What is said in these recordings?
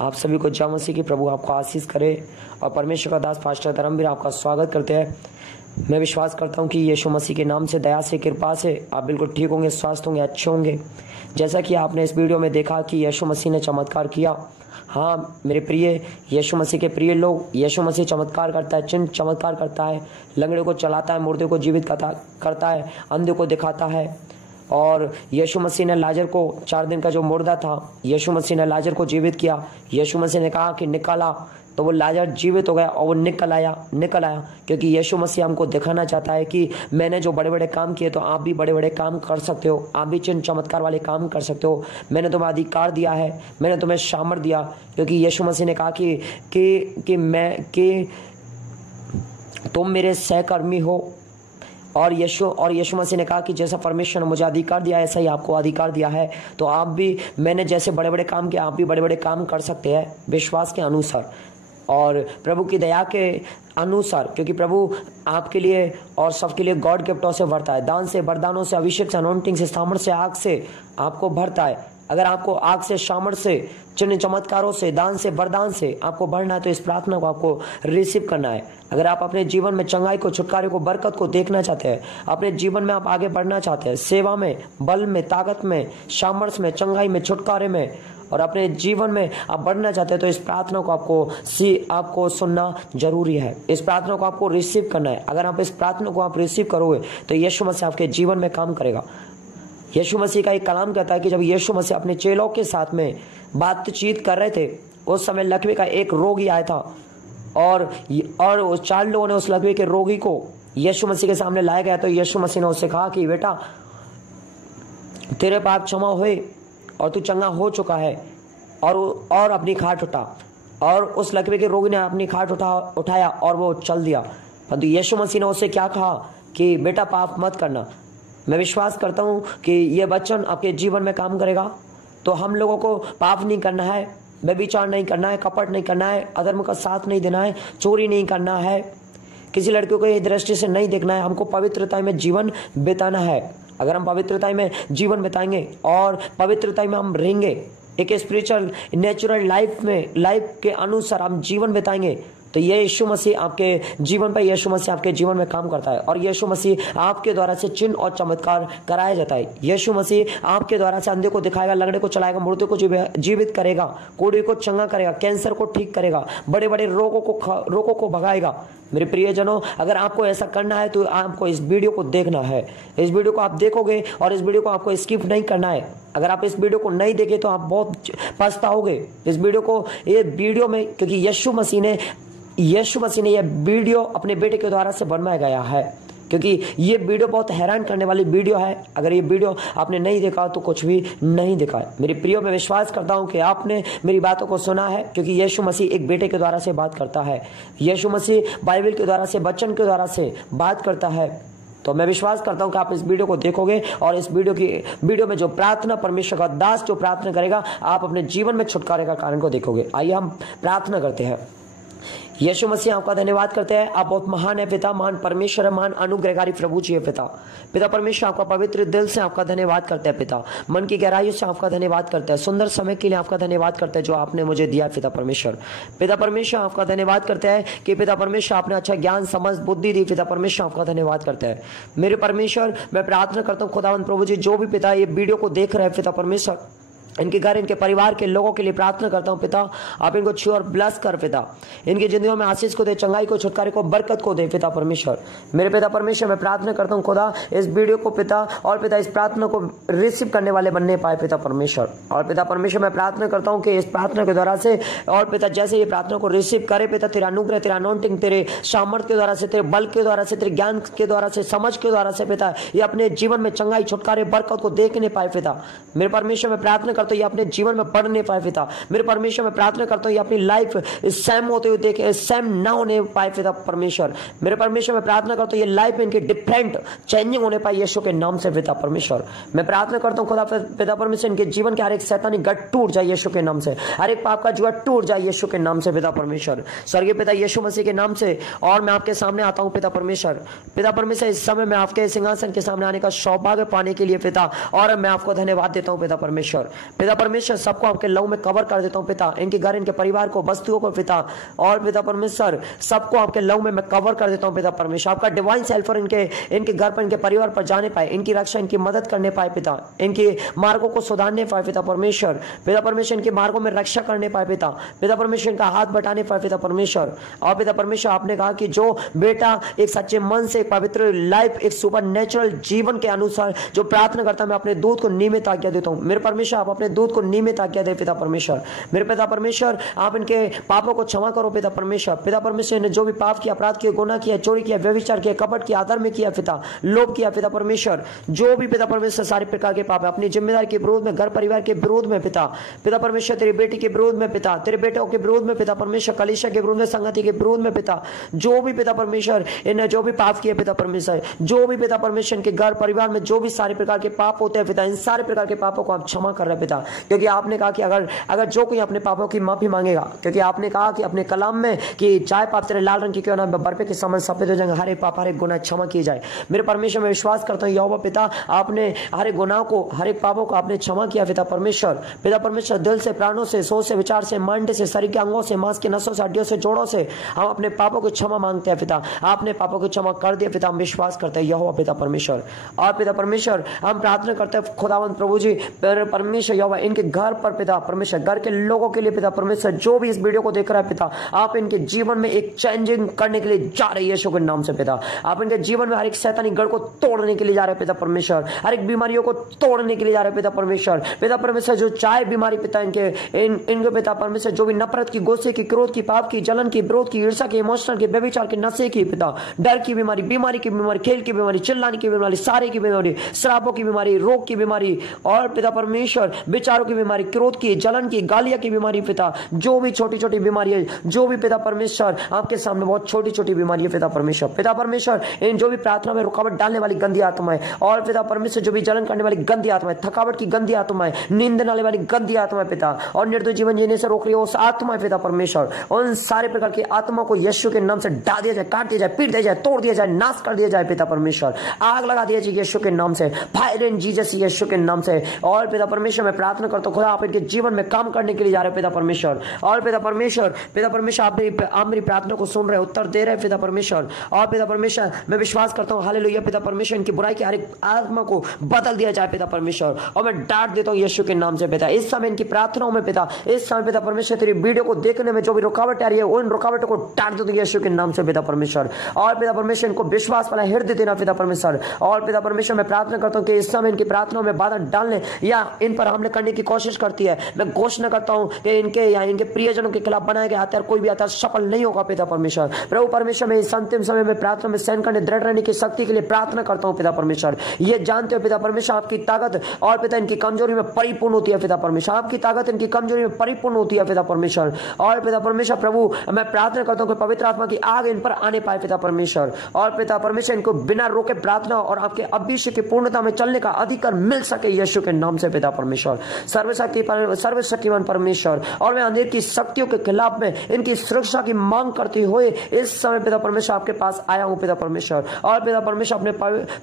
आप सभी को जय मसीह की प्रभु आपको आशीष करे। और परमेश्वर का दास पास्टर धर्मवीर आपका स्वागत करते हैं। मैं विश्वास करता हूं कि यीशु मसीह के नाम से, दया से, कृपा से आप बिल्कुल ठीक होंगे, स्वस्थ होंगे, अच्छे होंगे। जैसा कि आपने इस वीडियो में देखा कि यीशु मसीह ने चमत्कार किया। हाँ मेरे प्रिय यीशु मसीह के प्रिय लोग, यीशु मसीह चमत्कार करता है, चिन्ह चमत्कार करता है, लंगड़े को चलाता है, मुर्दे को जीवित करता है, अंधे को दिखाता है। और यीशु मसीह ने लाजर को 4 दिन का जो मुर्दा था, यीशु मसीह ने लाजर को जीवित किया। यीशु मसीह ने कहा कि निकल आ, तो वो लाजर जीवित हो गया और वो निकल आया क्योंकि यीशु मसीह हमको दिखाना चाहता है कि मैंने जो बड़े बड़े काम किए तो आप भी बड़े बड़े काम कर सकते हो, आप भी चिन्ह चमत्कार वाले काम कर सकते हो। मैंने तुम्हें अधिकार दिया है, मैंने तुम्हें सामर्थ दिया, क्योंकि यीशु मसीह ने कहा कि तुम मेरे सहकर्मी हो। और यीशु मसीह ने कहा कि जैसा परमेश्वर ने मुझे अधिकार दिया है ऐसा ही आपको अधिकार दिया है। तो आप भी, मैंने जैसे बड़े बड़े काम किए आप भी बड़े बड़े काम कर सकते हैं विश्वास के अनुसार और प्रभु की दया के अनुसार, क्योंकि प्रभु आपके लिए और सबके लिए गॉड गिफ्टों से भरता है, दान से, वरदानों से, अभिषेक से, अनॉइंटिंग से, सामर्थ से, आग से आपको भरता है। अगर आपको आग से, सामर्थ से, चिन्ह चमत्कारों से, दान से, वरदान से आपको बढ़ना है तो इस प्रार्थना को आपको रिसीव करना है। अगर आप अपने जीवन में चंगाई को, छुटकारे को, बरकत को देखना चाहते हैं, अपने जीवन में आप आगे बढ़ना चाहते हैं, सेवा में, बल में, ताकत में, सामर्थ में, चंगाई में, छुटकारे में, और अपने जीवन में आप बढ़ना चाहते हैं तो इस प्रार्थना को आपको सुनना जरूरी है। इस प्रार्थना को आपको रिसीव करना है। अगर आप इस प्रार्थना को आप रिसीव करोगे तो यीशु मसीह आपके जीवन में काम करेगा। यीशु मसीह का एक कलाम कहता है कि जब यीशु मसीह अपने चेलों के साथ में बातचीत कर रहे थे उस समय लकवे का एक रोगी आया था और 4 लोगों ने उस लकवे के रोगी को यीशु मसीह के सामने लाया गया। तो यीशु मसीह ने उससे कहा कि बेटा तेरे पाप क्षमा हुए और तू चंगा हो चुका है और अपनी खाट उठा। और उस लकवे के रोगी ने अपनी खाट उठाया और वो चल दिया। परंतु यीशु मसीह ने उससे क्या कहा कि बेटा पाप मत करना। मैं विश्वास करता हूं कि यह वचन आपके जीवन में काम करेगा। तो हम लोगों को पाप नहीं करना है, व्यभिचार नहीं करना है, कपट नहीं करना है, अधर्म का साथ नहीं देना है, चोरी नहीं करना है, किसी लड़कियों को ये दृष्टि से नहीं देखना है। हमको पवित्रता में जीवन बिताना है। अगर हम पवित्रता में जीवन बिताएंगे और पवित्रता में हम रहेंगे, एक स्पिरिचुअल नेचुरल लाइफ के अनुसार हम जीवन बिताएंगे तो ये यीशु मसीह आपके जीवन पर, यीशु मसीह आपके जीवन में काम करता है। और यीशु मसीह आपके द्वारा से चिन्ह और चमत्कार कराया जाता है। यीशु मसीह आपके द्वारा से अंधे को दिखाएगा, लंगड़े को चलाएगा, मुर्दे को जीवित करेगा, कोढ़ी को चंगा करेगा, कैंसर को ठीक करेगा, बड़े बड़े रोगों को भगाएगा। मेरे प्रियजनों, अगर आपको ऐसा करना है तो आपको इस वीडियो को देखना है। इस वीडियो को आप देखोगे और इस वीडियो को आपको स्किप नहीं करना है। अगर आप इस वीडियो को नहीं देखे तो आप बहुत पछताओगे। इस वीडियो को, ये वीडियो में, क्योंकि यीशु मसीह ने यह वीडियो अपने बेटे के द्वारा से बनवाया गया है, क्योंकि ये वीडियो बहुत हैरान करने वाली वीडियो है। अगर ये वीडियो आपने नहीं देखा तो कुछ भी नहीं देखा है। मेरे प्रियो, मैं विश्वास करता हूं कि आपने मेरी बातों को सुना है, क्योंकि यीशु मसीह एक बेटे के द्वारा से बात करता है। यीशु मसीह बाइबल के द्वारा से, वचन के द्वारा से बात करता है। तो मैं विश्वास करता हूं कि आप इस वीडियो को देखोगे और इस वीडियो में जो प्रार्थना परमेश्वर का दास जो प्रार्थना करेगा, आप अपने जीवन में छुटकारे का कारण को देखोगे। आइए हम प्रार्थना करते हैं। यीशु मसीह आपका धन्यवाद करते हैं। आप बहुत महान है पिता, महान परमेश्वर है, महान अनुग्रहकारी प्रभु जी है पिता परमेश्वर, आपका पवित्र दिल से आपका धन्यवाद करते हैं पिता। मन की गहराइयों से आपका धन्यवाद करते हैं। सुंदर समय के लिए आपका धन्यवाद करते हैं जो आपने मुझे दिया पिता परमेश्वर आपका धन्यवाद करते हैं कि पिता परमेश्वर आपने अच्छा ज्ञान, समझ, बुद्धि दी। पिता परमेश्वर आपका धन्यवाद करते हैं। मेरे परमेश्वर, मैं प्रार्थना करता हूँ खुदावंद प्रभु जी, जो भी पिता ये वीडियो को देख रहे हैं पिता परमेश्वर, इनके घर, इनके परिवार के लोगों के लिए प्रार्थना करता हूं पिता, आप इनको छू और ब्लेस कर पिता, इनकी जिंदगियों में आशीष को दे, चंगाई को, छुटकारे को, बरकत को दे पिता परमेश्वर। मेरे पिता परमेश्वर, मैं प्रार्थना करता हूं खुदा, इस वीडियो को पिता और पिता इस प्रार्थना को रिसीव करने वाले बनने पाए पिता परमेश्वर। और पिता परमेश्वर, मैं प्रार्थना करता हूं कि इस प्रार्थना के द्वारा से और पिता जैसे ये प्रार्थना को रिसीव करे पिता, तेरा अनुग्रह, तेरा अनॉइंटिंग, तेरे सामर्थ के द्वारा से, तेरे बल के द्वारा से, तेरे ज्ञान के द्वारा से, समझ के द्वारा से पिता, ये अपने जीवन में चंगाई, छुटकारे, बरकत को देखने पाए पिता। मेरे परमेश्वर, मैं प्रार्थना करता हूं ये अपने जीवन में पढ़ नहीं पाए पिता। मेरे परमेश्वर, मैं प्रार्थना करता हूं ये अपनी लाइफ सेम होते हुए देखे, सेम ना होने पाए पिता परमेश्वर। मेरे परमेश्वर, मैं प्रार्थना करता हूं ये लाइफ में इनकी डिफरेंट चेंजिंग होने पाए यीशु के नाम से पिता परमेश्वर। मैं प्रार्थना करता हूं खुदा पिता परमेश्वर, इनके जीवन के हर एक शैतानी गट टूट जाए यीशु के नाम से, हर एक पाप का जुआ टूट जाए यीशु के नाम से पिता परमेश्वर। स्वर्गीय पिता यीशु मसीह के नाम से और मैं आपके सामने आता हूं पिता परमेश्वर। इस समय मैं आपके सिंहासन के सामने आने का सौभाग्य पाने के लिए पिता, और मैं आपको धन्यवाद देता हूं पिता परमेश्वर। पिता परमेश्वर सबको आपके लहू में कवर कर देता हूं पिता, इनके घर, इनके परिवार को, वस्तुओं को पिता, और पिता परमेश्वर सबको आपके लहू में मैं कवर कर देता हूं पिता परमेश्वर। आपका डिवाइन सेल्फ और इनके घर पर, इनके परिवार पर जाने पाए, इनकी रक्षा, इनकी मदद करने पाए पिता, इनके मार्गों को सुधारने पाए पिता परमेश्वर। पिता परमेश्वर इनके मार्गों में रक्षा करने पाए पिता, पिता परमेश्वर इनका हाथ बटाने पाए पिता परमेश्वर। और पिता परमेश्वर आपने कहा कि जो बेटा एक सच्चे मन से, पवित्र लाइफ, एक सुपर नेचुरल जीवन के अनुसार जो प्रार्थना करता, मैं अपने दूध को नियमित आज्ञा देता हूं। मेरे परमेश्वर आप अपने दूध को नियमित आज्ञा दे पिता परमेश्वर। मेरे पिता परमेश्वर आप इनके पापों को क्षमा करो पिता परमेश्वर। पिता परमेश्वर ने जो भी पाप किया, अपराध किया, गुनाह किया, चोरी किया, व्यभिचार किया, कपट किया, अधर्म किया पिता, लोभ किया पिता परमेश्वर, जो भी पिता परमेश्वर सारे प्रकार के पाप है, अपनी जिम्मेदारी के विरोध में, घर परिवार के विरोध में पिता, पिता परमेश्वर तेरी बेटी के विरोध में पिता, तेरे बेटों के विरोध में पिता परमेश्वर, कलीसिया के विरोध में, संगति के विरोध में पिता, जो भी पिता परमेश्वर इन्हें जो भी पाप किए पिता परमेश्वर, जो भी पिता परमेश्वर के घर परिवार में जो भी सारे प्रकार के पाप होते हैं पिता, इन सारे प्रकार के पापों को आप क्षमा कर रहे पिता। क्योंकि आपने कहा कि अगर जो कोई अपने पापों की माफी मांगेगा, क्योंकि आपने कहा कि अपने कलाम में कि चाहे पाप तेरे लाल रंग की क्यों ना बर्फे के समान सफेद हो जाएंगे, हर एक पाप, हर एक गुनाह क्षमा किए जाए। मेरे परमेश्वर में विश्वास करता हूं यहोवा पिता, आपने हर एक गुनाह को, हर एक पापों को आपने क्षमा किया पिता परमेश्वर। पिता परमेश्वर दिल से, प्राणों से, सोच से, विचार से, माइंड से, शरीर के अंगों से, मांस के नसों से, हड्डियों से, जोड़ों से हम अपने पापों को क्षमा मांगते हैं पिता। आपने पापों को क्षमा कर दिया पिता, हम विश्वास करते हैं यहोवा पिता परमेश्वर। और पिता परमेश्वर हम प्रार्थना करते हैं खुदावंद प्रभु जी परमेश्वर यहोवा, इनके घर पर पिता परमेश्वर, घर के लोगों के लिए पिता परमेश्वर, जो भी इस वीडियो को देख रहा है पिता, आप इनके जीवन में एक चेंजिंग करने के लिए जा रहे हैं यीशु के नाम से पिता। आप इनके जीवन में हर एक शैतानी गढ़ को तोड़ने के लिए जा रहे हैं पिता परमेश्वर, हर एक बीमारियों को तोड़ने के लिए जा रहे हैं पिता परमेश्वर। पिता परमेश्वर जो चाहे बीमारी पिता इनके पिता परमेश्वर, जो भी नफरत की, गुस्से की, क्रोध की, पाप की, जलन की, विरोध की, ईर्ष्या की, इमोशनल की, व्यभिचार की, नशे की पिता, डर की बीमारी, बीमारी की बीमारी, खेल की बीमारी, चिल्लाने की बीमारी, सारे की बीमारी, शराबों की बीमारी, रोग की बीमारी, और पिता परमेश्वर विचारों की बीमारी, क्रोध की, जलन की, गालियां की बीमारी पिता, जो भी छोटी छोटी बीमारी है, जो भी पिता परमेश्वर आपके सामने बहुत छोटी छोटी बीमारी है पिता परमेश्वर। पिता परमेश्वर इन जो भी प्रार्थना में रुकावट डालने वाली गंदी आत्मा है, और पिता परमेश्वर जो भी जलन करने वाली गंदी आत्मा है, थकावट की गंदी आत्मा है, नींद डालने वाली गंदी आत्मा है पिता, और निर्दोष जीवन जीने से रोक रही है उस आत्मा है पिता परमेश्वर, उन सारे प्रकार की आत्मा को यीशु के नाम से डाल दिया जाए, काट दिया जाए, पीट दिया जाए, तोड़ दिया जाए, नाश कर दिया जाए पिता परमेश्वर, आग लगा दिया जाए यीशु के नाम से, फायर इन जीसस यीशु के नाम से। और पिता परमेश्वर मैं प्रार्थना करता हूं खुदा, आप इनके जीवन में काम करने के लिए जा रहे पिता परमेश्वर। और पिता परमेश्वर आप मेरी प्रार्थना को सुन रहे, उत्तर दे रहे पिता परमेश्वर। और पिता परमेश्वर मैं विश्वास करता हूं हालेलुया पिता परमेश्वर, इनकी बुराई की हर एक आत्मा को बदल दिया जाए पिता परमेश्वर, और मैं डांट देता हूं यीशु के नाम से पिता। इस समय इनकी प्रार्थनाओं में पिता, इस समय पिता परमेश्वर तेरी वीडियो को देखने में जो भी रुकावट आ रही है, उन रुकावटों को डांट देता हूं यीशु के नाम से पिता परमेश्वर। और पिता परमेश्वर इनको विश्वास वाला हृदय देना पिता परमेश्वर। और पिता परमेश्वर मैं प्रार्थना करता हूं कि इस समय इनकी प्रार्थनाओं में बाधा डालने या इन पर हमले करने की कोशिश करती है, मैं घोषणा करता हूं कि इनके या इनके प्रियजनों के खिलाफ बनाए गए हथियार, कोई भी हथियार सफल नहीं होगा पिता परमेश्वर। प्रभु परमेश्वर मैं इस अंतिम समय में प्रार्थना में सहन करने, दृढ़ रहने की शक्ति के लिए प्रार्थना करता हूं पिता परमेश्वर। ये जानते हो पिता परमेश्वर आपकी ताकत और पिता इनकी कमजोरी में परिपूर्ण होती है पिता परमेश्वर, आपकी ताकत इनकी कमजोरी में परिपूर्ण होती है पिता परमेश्वर। और पिता परमेश्वर प्रभु मैं प्रार्थना करता हूं कि पवित्र आत्मा की आग इन पर आने पाए पिता परमेश्वर। और पिता परमेश्वर इनको बिना रोके प्रार्थना और आपके अभिषेक की पूर्णता में चलने का अधिकार मिल सके यीशु के नाम से पिता परमेश्वर। सर्वशक्तिमान परमेश्वर, और मैं अंधेर की शक्तियों के खिलाफ में इनकी सुरक्षा की मांग करते हुए इस समय पिता परमेश्वर आपके पास आया हूं पिता परमेश्वर। और पिता परमेश्वर अपने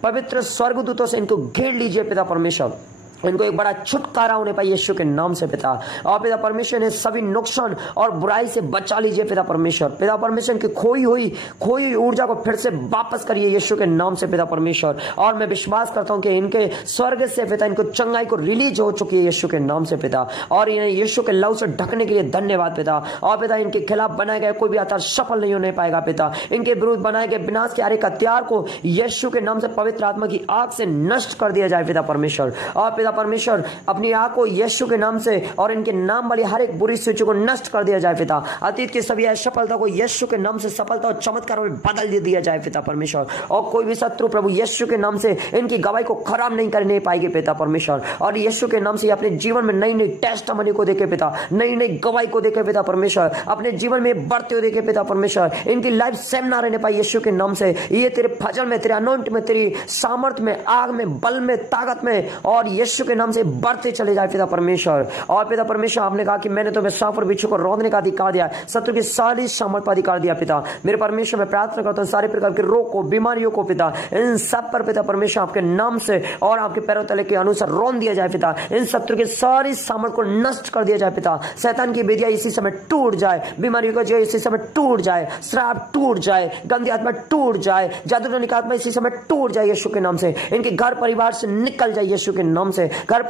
पवित्र स्वर्गदूतों से इनको घेर लीजिए पिता परमेश्वर, इनको एक बड़ा छुटकारा होने पाए यीशु के नाम से पिता। और पिता परमेश्वर ने सभी नुकसान और बुराई से बचा लीजिए पिता परमेश्वर। पिता परमेश्वर की खोई हुई ऊर्जा को फिर से वापस करिए यीशु के नाम से पिता परमेश्वर। और मैं विश्वास करता हूं कि इनके स्वर्ग से पिता इनको चंगाई को रिलीज हो चुकी है यीशु के नाम से पिता। और इन्हें यीशु के लहू से ढकने के लिए धन्यवाद पिता। और पिता इनके खिलाफ बनाए गए कोई भी हथियार सफल नहीं होने पाएगा पिता। इनके विरुद्ध बनाए गए विनाश के हर एक हथियार को यीशु के नाम से पवित्र आत्मा की आग से नष्ट कर दिया जाए पिता परमेश्वर। और पिता परमेश्वर अपनी आग को यीशु के नाम से और इनके नाम वाली हर एक बुरी सूची को नष्ट कर दिया जाए पिता। अतीत की सभी असफलता को यीशु के नाम से सफलता और चमत्कार में बदल दिया जाए पिता परमेश्वर। और कोई भी शत्रु प्रभु यीशु के नाम से इनकी गवाही को खराब नहीं करने पाएगी पिता परमेश्वर। और यीशु के नाम से अपने जीवन में नई नई टेस्टमनी को देखे पिता, नई नई गवाही को देखे पिता परमेश्वर, अपने जीवन में बढ़ते हुए देखे पिता परमेश्वर। इनकी लाइफ सेम ना रहने पाए यीशु के नाम से। ये तेरे फजल में, तेरे अनॉइंट में, तेरी सामर्थ में, आग में, बल में, ताकत में और यीशु यीशु के नाम से बढ़ते चले जाए पिता परमेश्वर। और पिता परमेश्वर आपने कहा कि मैंने तुम्हें सांप और बिच्छू को रौंदने का अधिकार दिया, शत्रु की सारी सामर्थ पर अधिकार दिया पिता। मेरे परमेश्वर मैं प्रार्थना करता हूँ सारे प्रकार के रोग को, बीमारियों को पिता, इन सब पर पिता परमेश्वर आपके नाम से और आपके पैरों तले के अनुसार रौंद दिया जाए पिता। इन शत्रु की सारी सामर्थ को नष्ट कर दिया जाए पिता। शैतान की बेदियां इसी समय टूट जाए, बीमारियों का जो इसी समय टूट जाए, श्राप टूट जाए, गंदी आत्मा टूट जाए, जादू टोने की आत्मा इसी समय टूट जाए यीशु के नाम से। इनके घर परिवार से निकल जाए यीशु के नाम से। घर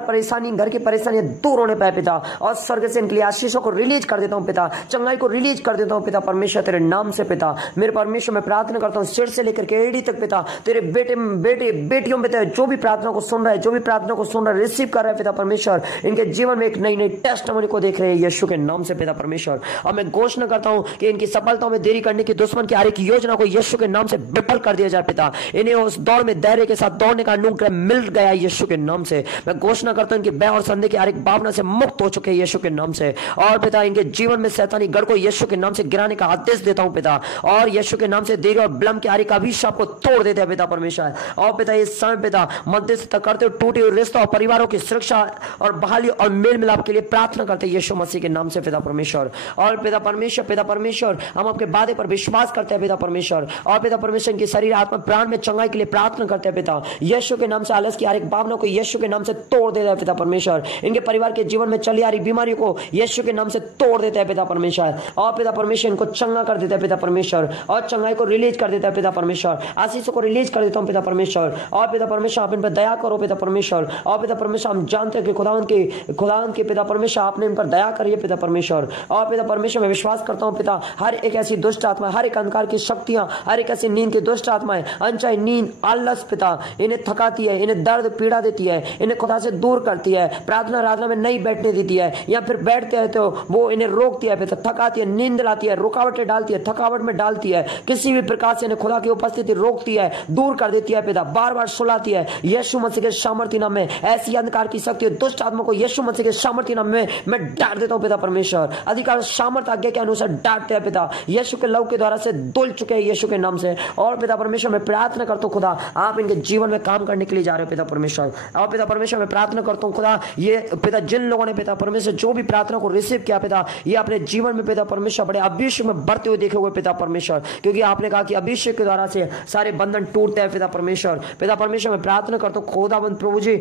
परेशानी, घर की परेशानियां दूर होने पाए पिता। और स्वर्ग से इनके लिए आशीषों को रिलीज कर देता हूं पिता, चंगाई को रिलीज कर देता हूं पिता परमेश्वर तेरे नाम से पिता। मेरे परमेश्वर मैं प्रार्थना करता हूं सिर से लेकर के एड़ी तक पिता, तेरे बेटे बेटियों में जो भी प्रार्थना को सुन रहा है, जो भी प्रार्थना को सुन रहा है, रिसीव कर रहा है पिता परमेश्वर, इनके जीवन में एक नई टेस्टिमनी को देख रहे हैं यीशु के नाम से पिता परमेश्वर। और मैं घोषणा करता हूं कि इनकी सफलता में देरी करने की दुश्मन की हर एक योजना को यीशु के नाम से विफल कर दिया जाए पिता। इन्हें उस दौड़ में धैर्य के साथ दौड़ने का अनुग्रह मिल गया यीशु के नाम से। मैं घोषणा करता हूं कि भय और संदेह की हर एक भावना से मुक्त हो चुके हैं यीशु के नाम से। और पिता इनके जीवन में शैतानी गढ़ को यीशु के नाम से गिराने का आदेश देता हूं पिता। और यीशु के नाम से देरी और विलंब के हर एक अभिशाप को तोड़ देते हैं पिता परमेश्वर। और पिता इस समय पिता मध्यस्थता करते हुए टूटे हुए रिश्तों और परिवारों की सुरक्षा और बहाली और मेल मिलाप के लिए प्रार्थना करते हैं यीशु मसीह के नाम से पिता परमेश्वर। और पिता परमेश्वर हम आपके वादे पर विश्वास करते हैं पिता परमेश्वर। और पिता परमेश्वर इनकी शरीर आत्मा प्राण में चंगाई के लिए प्रार्थना करते हैं पिता। यीशु के नाम से आलस की हर एक भावना को यीशु के नाम से तोड़ देता है पिता परमेश्वर। इनके परिवार के जीवन में चली आ रही बीमारियों को यीशु के नाम से तोड़ देता है पिता परमेश्वर। और पिता परमेश्वर इनको चंगा कर देता है पिता परमेश्वर। और चंगाई को रिलीज कर देता है पिता परमेश्वर। आशीषों को रिलीज कर देता हूं पिता परमेश्वर। और पिता परमेश्वर आप इन पर दया करो पिता परमेश्वर। और पिता परमेश्वर हम जानते हैं कि खुदावंद के पिता परमेश्वर आपने इन पर दया करी है पिता परमेश्वर। और पिता परमेश्वर मैं विश्वास करता हूं पिता हर एक ऐसी दुष्ट आत्मा, हर एक अंधकार की शक्तियां, हर एक ऐसी नींद की दुष्ट आत्माएं, अनचाही नींद, आलस पिता इन्हें थकाती है, इन्हें दर्द पीड़ा देती है, इन्हें खुदा से दूर करती है, प्रार्थना आराधना में नहीं बैठने देती है, या फिर बैठते हैं तो वो इन्हें रोकती है पिता, थकाती है, नींद लाती है, रुकावटें डालती है, थकावट में डालती है, किसी भी प्रकार से इन्हें खुदा की उपस्थिति रोकती है, दूर कर देती है पिता, बार बार सुलाती है। यीशु मसीह के सामर्थ्य नाम में ऐसी अंधकार की शक्ति दुष्ट आत्मा को यीशु मसीह के सामर्थ्य नाम में मैं डांट देता हूं पिता परमेश्वर। अधिकार सामर्थ आज्ञा के अनुसार डांटते हैं पिता, यीशु के लहू के द्वारा से धुल चुके हैं यीशु के नाम से। और पिता परमेश्वर मैं प्रार्थना करता हूं खुदा आप इनके जीवन में काम करने के लिए जा रहे हो पिता परमेश्वर। और पिता परमेश्वर मैं प्रार्थना करता हूं खुदा ये पिता जिन लोगों ने पिता परमेश्वर जो भी प्रार्थना को रिसीव किया पिता, ये अपने जीवन में पिता परमेश्वर बड़े अभिषेक में बढ़ते हुए देखे हुए पिता परमेश्वर, क्योंकि आपने कहा कि अभिषेक के द्वारा से सारे बंधन टूटते हैं पिता परमेश्वर। पिता परमेश्वर मैं प्रार्थना करता हूं खुदावंद प्रभु जी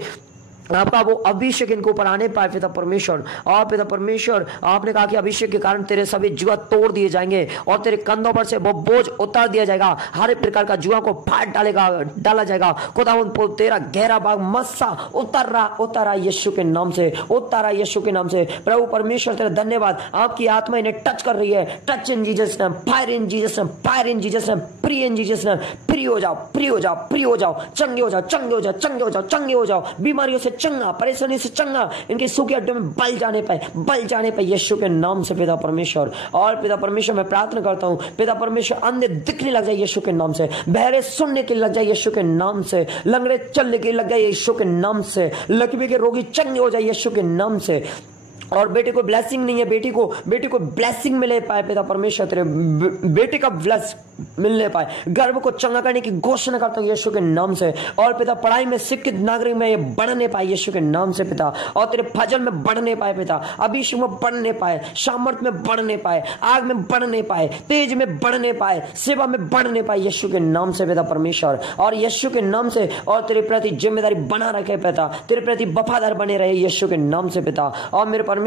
आपका वो अभिषेक इनके ऊपर आने पाए पिता परमेश्वर। और पिता परमेश्वर आपने कहा कि अभिषेक के कारण तेरे सभी जुआ तोड़ दिए जाएंगे और तेरे कंधों पर से वो बोझ उतार दिया जाएगा, हर एक प्रकार का जुआ को फाड़ डाला जाएगा। खुदावंद तेरा गहरा भाग मस्सा उतारा यीशु के नाम से, उतारा यीशु के नाम से। प्रभु परमेश्वर तेरा धन्यवाद, आपकी आत्मा इन्हें टच कर रही है। Touch in Jesus name, fire in Jesus name, fire in Jesus name, free in Jesus name. Free हो जाओ, फ्री हो जाओ, फ्री हो जाओ, चंगे हो जाओ, चंगे हो जाओ, चंगे हो जाओ, चंगे हो जाओ, बीमारियों से चंगा, परेशानी से चंगा, इनके सूखे अड्डे में बल जाने पाए यीशु के नाम से पिता परमेश्वर। और पिता परमेश्वर मैं प्रार्थना करता हूं पिता परमेश्वर अंधे दिखने लग जाए यीशु के नाम से, बहरे सुनने के लग जाए यीशु के नाम से, लंगड़े चलने के लग जाए यीशु के नाम से, लकवे के रोगी चंगे हो जाए यीशु के नाम से। और बेटे को ब्लेसिंग नहीं है, बेटी को ब्लेसिंग मिले पाए पिता परमेश्वर, तेरे बेटे का ब्लेस मिलने पाए, गर्भ को चंगा करने की घोषणा करता हूं यीशु के नाम से। और पिता पढ़ाई में शिक्षित नागरिक में ये बढ़ने पाए यीशु के नाम से पिता, और तेरे फजल में बढ़ने पाए पिता, अभिषेक में बढ़ने पाए, सामर्थ में बढ़ने पाए, आग में बढ़ने पाए, तेज में बढ़ने पाए, सेवा में बढ़ने पाए यीशु के नाम से पिता परमेश्वर। और यीशु के नाम से और तेरे प्रति जिम्मेदारी बना रखे पिता, तेरे प्रति वफादार बने रहे यीशु के नाम से पिता। और मेरे परमेश्वर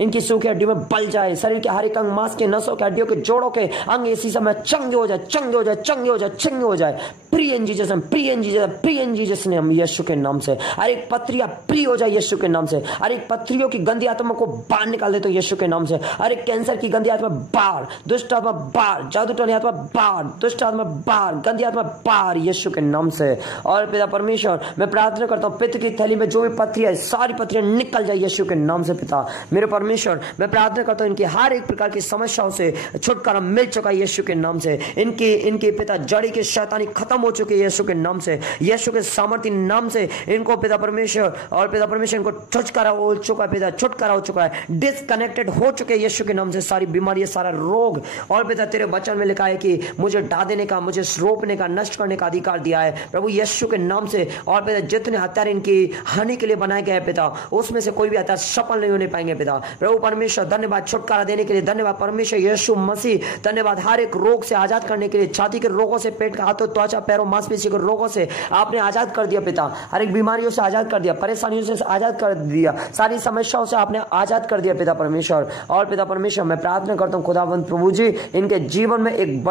इनकी सूखी हड्डियों में बल जाए, शरीर के हर एक अंग, मांस के, नसों के, हड्डियों के, जोड़ों के अंग इसी समय चंगे हो जाए, चंगे हो जाए, चंगे हो जाए, चंगे हो जाए। प्रिय इन जीसस नेम, प्रिय इन जीसस, प्रिय इन जीसस नेम यीशु के नाम से। हर एक पत्रियां प्रिय हो जाए यीशु के नाम से, हर एक पत्रियों की गंदी आत्मा को बाहर निकाल दे तो यीशु के नाम से। हर एक कैंसर की गंदी आत्मा बाहर, दुष्ट आत्मा बाहर, जादू टोने आत्मा बाहर, दुष्ट आत्मा बाहर, गंदी आत्मा बाहर यीशु के नाम से। और पिता परमेश्वर मैं प्रार्थना करता हूं पित्त की थैली में जो भी पत्रियां, सारी पत्रियां निकल जाए यीशु के नाम से पिता। मेरे परमेश्वर मैं प्रार्थना करता हूँ इनकी हर एक प्रकार की समस्याओं से छुटकारा मिल चुका है यीशु के नाम से। इनके पिता जड़ी के शैतानी खत्म हो चुके यीशु के नाम से, यीशु के सामर्थ्य नाम से इनको पिता परमेश्वर और पिता परमेश्वर इनको छुटकारा हो चुका है, पिता छुटकारा हो चुका है, डिस्कनेक्टेड हो चुके हैं यीशु के नाम से सारी बीमारी, सारा रोग। और पिता तेरे वचन में लिखा है कि मुझे ढा देने का, मुझे रोपने का, नष्ट करने का अधिकार दिया है प्रभु यीशु के नाम से। और पिता जितने हथियार इनकी हानि के लिए बनाए गए पिता, उसमें से कोई भी हथियार सफल नहीं होने पाएंगे पिता। प्रभु परमेश्वर धन्यवाद छुटकारा देने के लिए, धन्यवाद परमेश्वर यीशु मसीह, धन्यवाद हर एक रोग से आजाद करने के लिए, छाती के रोगों से, पेट, हाथों, त्वचा, पैरों, मांसपेशी के रोगों से आपने आजाद कर दिया पिता, हर एक बीमारियों से आजाद कर दिया, परेशानियों से आजाद कर दिया, सारी समस्याओं से आपने आजाद कर दिया पिता परमेश्वर। और पिता परमेश्वर मैं प्रार्थना करता हूं खुदावंद प्रभु जी इनके जीवन में एक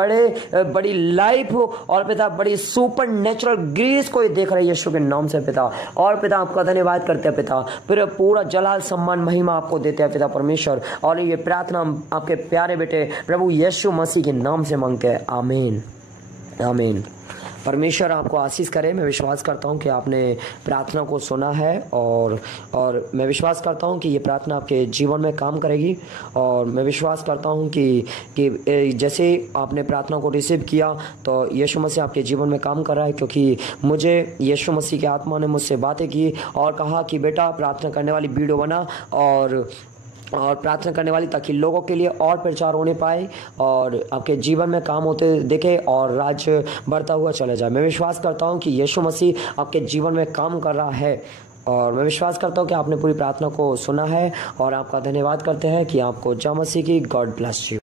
बड़ी लाइफ हो और पिता बड़ी सुपर नेचुरल ग्रेस को देख रहे यीशु के नाम से पिता। और पिता आपका धन्यवाद करते हैं पिता, फिर पूरा जलाल सम्मान महिमा आपको देते हैं पिता परमेश्वर। और ये प्रार्थना आपके प्यारे बेटे प्रभु यीशु मसीह के नाम से मांगते हैं, आमीन आमीन। परमेश्वर आपको आशीष करे। मैं विश्वास करता हूं कि आपने प्रार्थना को सुना है और मैं विश्वास करता हूं कि ये प्रार्थना आपके जीवन में काम करेगी। और मैं विश्वास करता हूं कि जैसे आपने प्रार्थना को रिसीव किया तो यीशु मसीह आपके जीवन में काम कर रहा है, क्योंकि मुझे यीशु मसीह की आत्मा ने मुझसे बातें की और कहा कि बेटा प्रार्थना करने वाली वीडियो बना और प्रार्थना करने वाली, ताकि लोगों के लिए और प्रचार होने पाए और आपके जीवन में काम होते देखे और राज्य बढ़ता हुआ चला जाए। मैं विश्वास करता हूं कि यीशु मसीह आपके जीवन में काम कर रहा है और मैं विश्वास करता हूं कि आपने पूरी प्रार्थना को सुना है और आपका धन्यवाद करते हैं कि आपको जय मसीह की। God bless you.